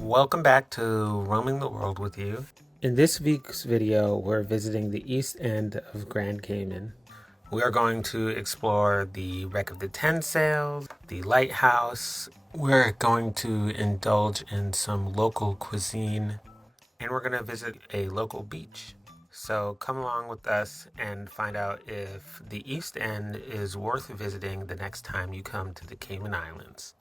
Welcome back to Roaming the World with you. In this week's video, we're visiting the east end of Grand Cayman. We are going to explore the wreck of the 10 sails, the lighthouse. We're going to indulge in some local cuisine, and we're going to visit a local beach. So come along with us and find out if the East End is worth visiting the next time you come to the Cayman Islands.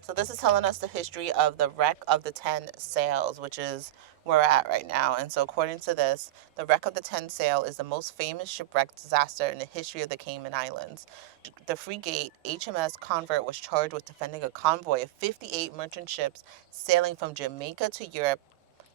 So this is telling us the history of the wreck of the 10 sails, which is where we're at right now. And so according to this, the wreck of the 10 sail is the most famous shipwreck disaster in the history of the Cayman Islands. The frigate HMS Convert was charged with defending a convoy of 58 merchant ships sailing from Jamaica to Europe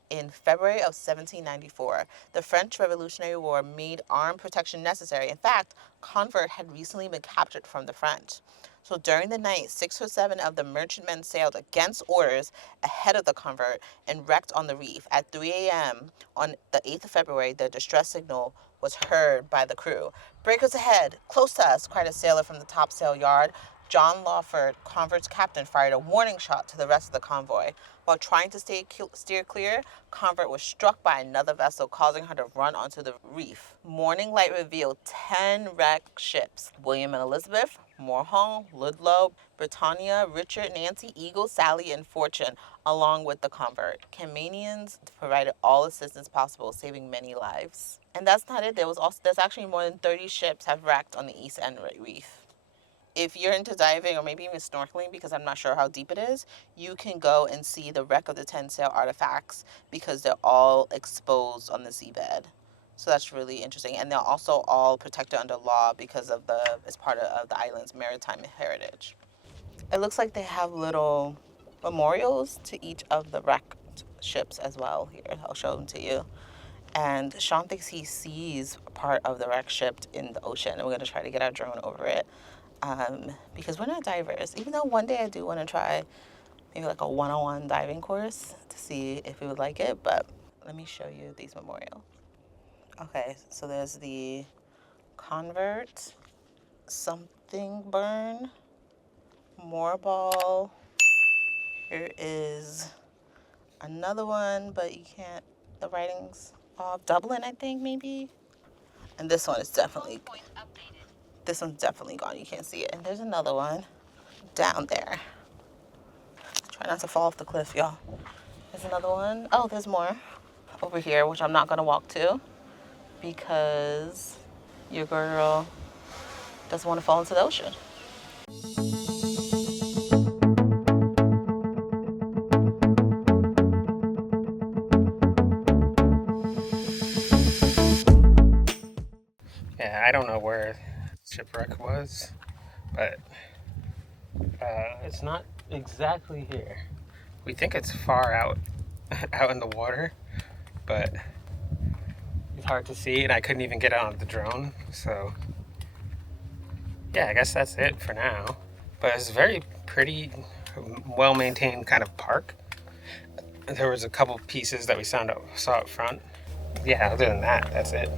in February of 1794. The French Revolutionary War made armed protection necessary. In fact, Convert had recently been captured from the French. So during the night, 6 or 7 of the merchantmen sailed against orders ahead of the Convert and wrecked on the reef. At 3 a.m. on the 8th of February, the distress signal was heard by the crew. "Breakers ahead, close to us," cried a sailor from the topsail yard. John Lawford, Convert's captain, fired a warning shot to the rest of the convoy. While trying to steer clear, Convert was struck by another vessel, causing her to run onto the reef. Morning light revealed 10 wrecked ships: William and Elizabeth, Moorhong, Ludlow, Britannia, Richard, Nancy, Eagle, Sally, and Fortune, along with the Convert. Caymanians provided all assistance possible, saving many lives. And that's not it. There's actually more than 30 ships have wrecked on the East End Reef. If you're into diving or maybe even snorkeling, because I'm not sure how deep it is, you can go and see the wreck of the 10 sail artifacts because they're all exposed on the seabed. So that's really interesting. And they're also all protected under law because of it's part of the island's maritime heritage. It looks like they have little memorials to each of the wrecked ships as well. Here, I'll show them to you. And Sean thinks he sees part of the wrecked ship in the ocean, and we're going to try to get our drone over it. Because we're not divers, even though one day I do want to try maybe like a one-on-one diving course to see if we would like it. But let me show you these memorials. Okay, so there's the Convert, something burn, Moorball. Here is another one, but you can't, the writing's off. Dublin, I think, maybe. And this one is definitely, this one's definitely gone. You can't see it. And there's another one down there. Try not to fall off the cliff, y'all. There's another one. Oh, there's more over here, which I'm not going to walk to because your girl doesn't want to fall into the ocean. Yeah, I don't know where shipwreck was, but it's not exactly here. We think it's far out in the water, but it's hard to see, and I couldn't even get out of the drone. So yeah, I guess that's it for now. But it's a very pretty, well-maintained kind of park. There was a couple pieces that we saw up front. Yeah, other than that, that's it.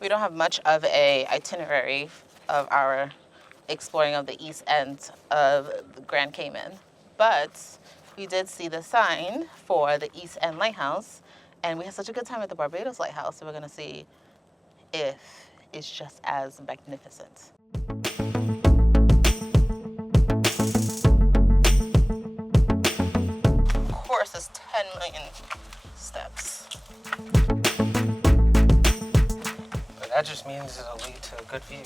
We don't have much of a itinerary of our exploring of the east end of the Grand Cayman, but we did see the sign for the East End Lighthouse, and we had such a good time at the Barbados Lighthouse, so we're going to see if it's just as magnificent. Of course, it's 10 million steps. But that just means it'll lead to a good view.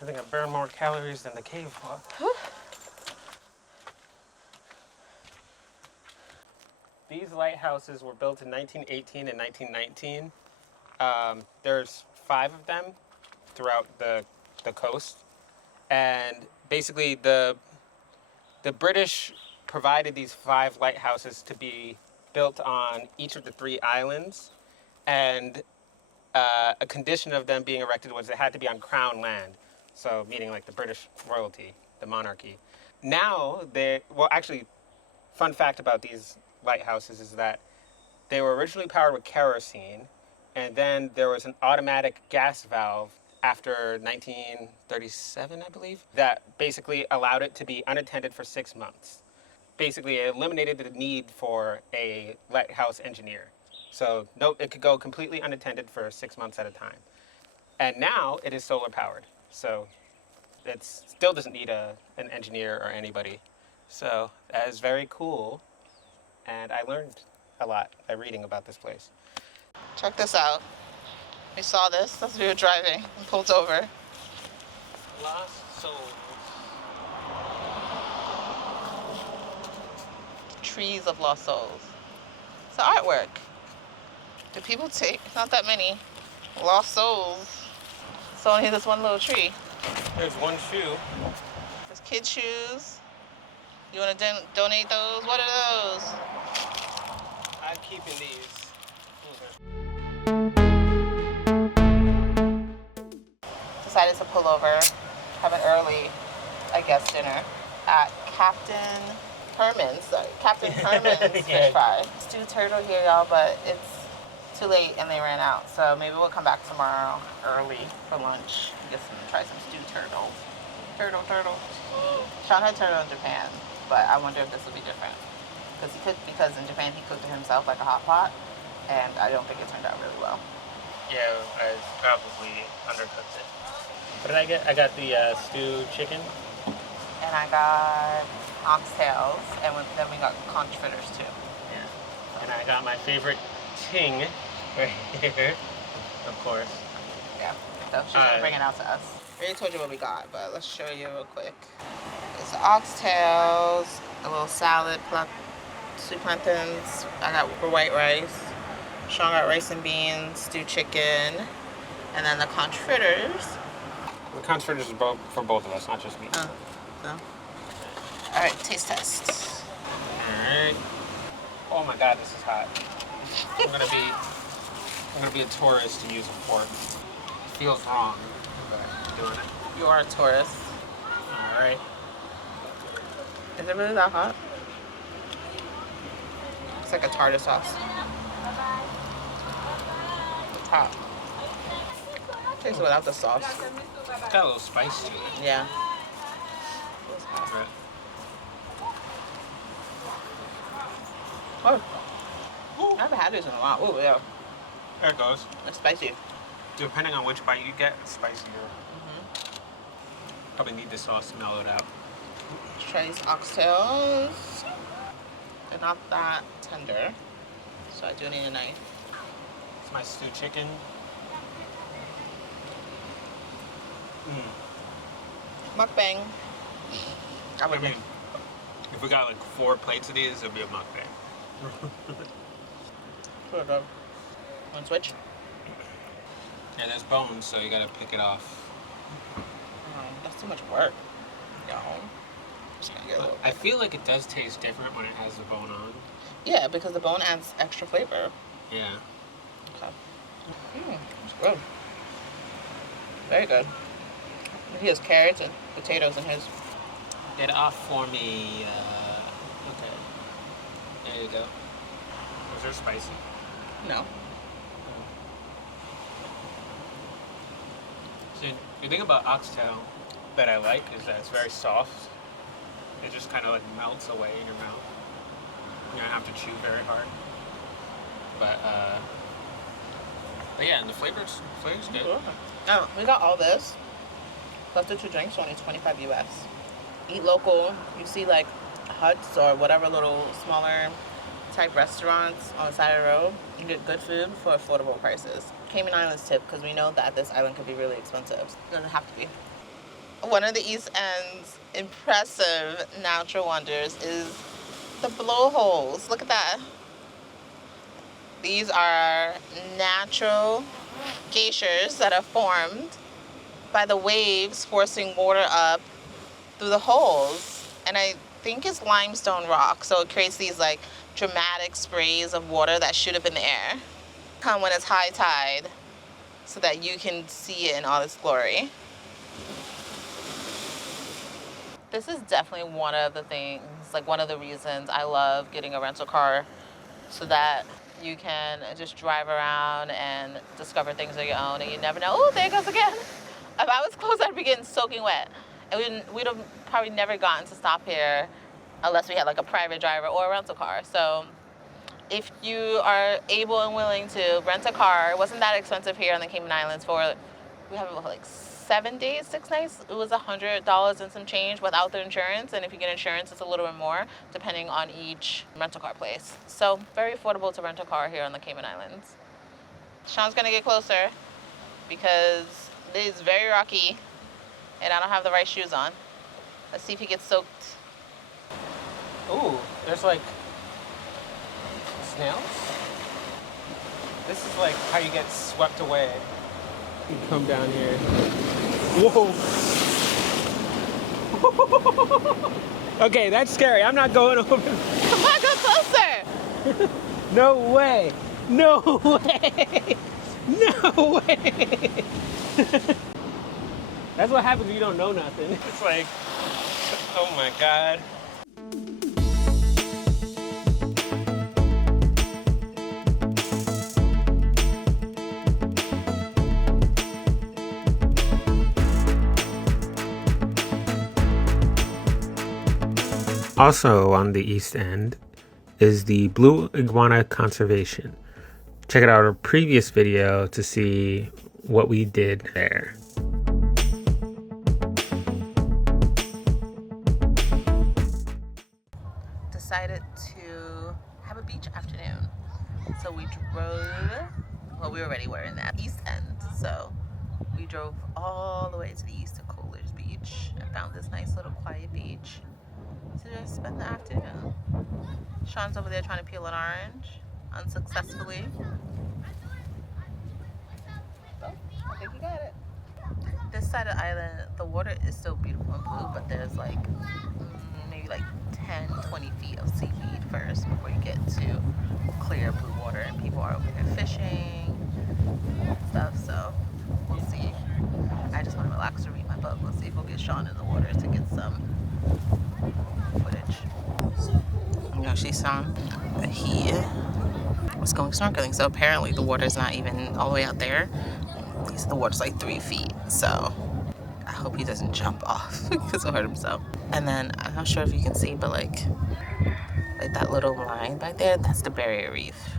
I think I burned more calories than the cave walk. These lighthouses were built in 1918 and 1919. There's 5 of them throughout the coast. And basically the British provided these 5 lighthouses to be built on each of the 3 islands. And a condition of them being erected was it had to be on Crown land. So meaning like the British royalty, the monarchy. Now well, actually, fun fact about these lighthouses is that they were originally powered with kerosene, and then there was an automatic gas valve after 1937, I believe, that basically allowed it to be unattended for 6 months. Basically, it eliminated the need for a lighthouse engineer. So no, it could go completely unattended for 6 months at a time. And now it is solar powered. So it still doesn't need an engineer or anybody. So that is very cool. And I learned a lot by reading about this place. Check this out. We saw this as we were driving and pulled over. Lost Souls. Trees of lost souls. It's artwork. Do people take, not that many, lost souls? It's only this one little tree. There's one shoe. There's kid shoes. You want to donate those? What are those? I'm keeping these. Decided to pull over, have an early, I guess, dinner at Captain Herman's fish fry. Stewed turtle here, y'all, but it's too late and they ran out. So maybe we'll come back tomorrow early for lunch. Try some stewed turtle. Turtle. Sean had turtle in Japan, but I wonder if this will be different. Because in Japan he cooked it himself like a hot pot, and I don't think it turned out really well. Yeah, I probably undercooked it. What did I get? I got the stewed chicken. And I got oxtails, and then we got conch fritters too. Yeah. And I got my favorite ting right here, of course. Yeah, so she's gonna bring it out to us. I already told you what we got, but let's show you real quick. It's the oxtails, a little salad, sweet plantains. I got for white rice. Sean got rice and beans, stewed chicken, and then the conch fritters. The conch fritters are for both of us, not just me. So. All right, taste test. All right. Oh my God, this is hot. I'm gonna be a tourist to use a fork. It feels wrong, but I'm doing it. You are a tourist. All right. Is it really that hot? It's like a tartar sauce. It's hot. Tastes it without the sauce. It's got a little spice to it. Yeah. Right. Oh, I haven't had this in a while. Oh, yeah. There it goes. It's spicy. Depending on which bite you get, it's spicier. Probably need the sauce to mellow it out. Let's try these oxtails. They're not that tender, so I do need a knife. It's my stewed chicken. Mukbang. I mean, if we got like 4 plates of these, it'd be a mukbang. Sort of. Want to switch? Yeah, there's bones, so you gotta pick it off. That's too much work. No. Just gonna get a little. I feel like it does taste different when it has the bone on. Yeah, because the bone adds extra flavor. Yeah. Okay. It's good. Very good. He has carrots and potatoes in his. Get it off for me. Okay. There you go. Was there spicy? No. See, the thing about oxtail that I like is that it's very soft. It just kind of like melts away in your mouth. You don't have to chew very hard. But yeah, and the flavor's good. Oh, we got all this. Plus the 2 drinks, only $25 US. Eat local. You see like huts or whatever little smaller type restaurants on the side of the road. You get good food for affordable prices. Cayman Islands tip, because we know that this island could be really expensive. It doesn't have to be. One of the East End's impressive natural wonders is the blowholes. Look at that. These are natural geysers that are formed by the waves forcing water up through the holes. And I think it's limestone rock, so it creates these like dramatic sprays of water that shoot up in the air. Come when it's high tide so that you can see it in all its glory. This is definitely one of the things, like one of the reasons I love getting a rental car, so that you can just drive around and discover things on your own, and you never know. Oh, there it goes again. If I was close, I'd be getting soaking wet. And we'd have probably never gotten to stop here unless we had like a private driver or a rental car. So if you are able and willing to rent a car, it wasn't that expensive here on the Cayman Islands for, we have like 7 days, 6 nights. It was $100 and some change without the insurance. And if you get insurance, it's a little bit more depending on each rental car place. So very affordable to rent a car here on the Cayman Islands. Sean's gonna get closer because it is very rocky and I don't have the right shoes on. Let's see if he gets soaked. Ooh, there's like snails. This is like how you get swept away. You come down here. Whoa. Okay, that's scary. I'm not going over. Come on, go closer. No way. No way. No way. That's what happens when you don't know nothing. It's like, oh my God. Also on the East End is the Blue Iguana Conservation. Check out our previous video to see what we did there. Decided to have a beach afternoon. So we drove, well, we already were in that East End. So we drove all the way to the east to Coolidge Beach and found this nice little quiet beach to just spend the afternoon. Sean's over there trying to peel an orange, unsuccessfully. Oh, I think he got it. This side of the island, the water is still beautiful and blue, but there's like maybe like 10, 20 feet of seaweed first before you get to clear blue water, and people are over here fishing and stuff, so we'll see. I just want to relax and read my book. Let's see if we'll get Sean in the water to get some footage. You know, she saw that he was going snorkeling, so apparently the water's not even all the way out there. The water's like 3 feet, so I hope he doesn't jump off because he'll hurt himself. And then I'm not sure if you can see, but like that little line back there, that's the barrier reef.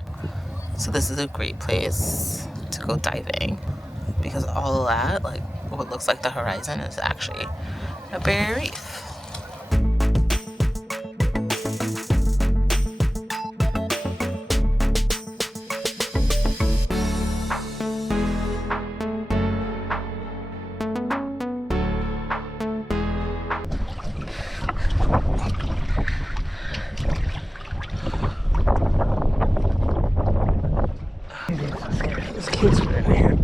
So this is a great place to go diving because all of that, like what looks like the horizon, is actually a barrier reef. Kids are in here.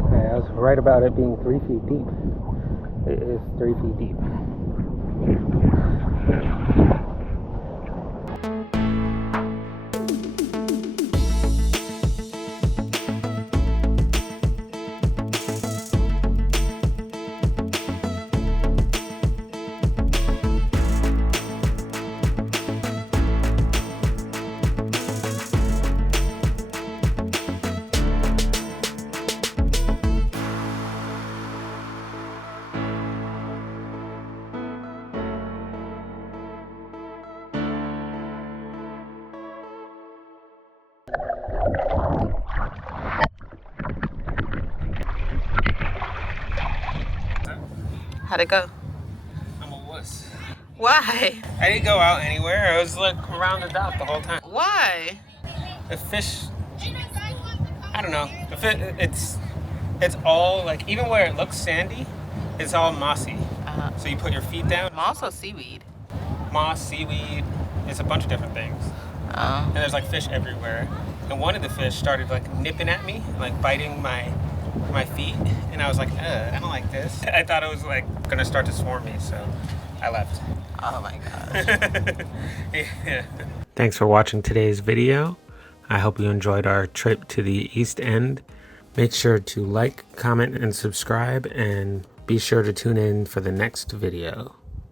Okay, I was right about it being 3 feet deep. It is 3 feet deep. How'd it go? I'm a wuss. Why? I didn't go out anywhere. I was like around the dock the whole time. Why? The fish, I don't know. It's all like, even where it looks sandy, it's all mossy. So you put your feet down. Moss or seaweed? Moss, seaweed, it's a bunch of different things. And there's like fish everywhere. And one of the fish started like nipping at me, like biting my feet, and I was like, I don't like this. I thought it was like gonna start to swarm me, so I left. Oh my gosh. Yeah. Thanks for watching today's video. I hope you enjoyed our trip to the East End. Make sure to like, comment, and subscribe, and be sure to tune in for the next video.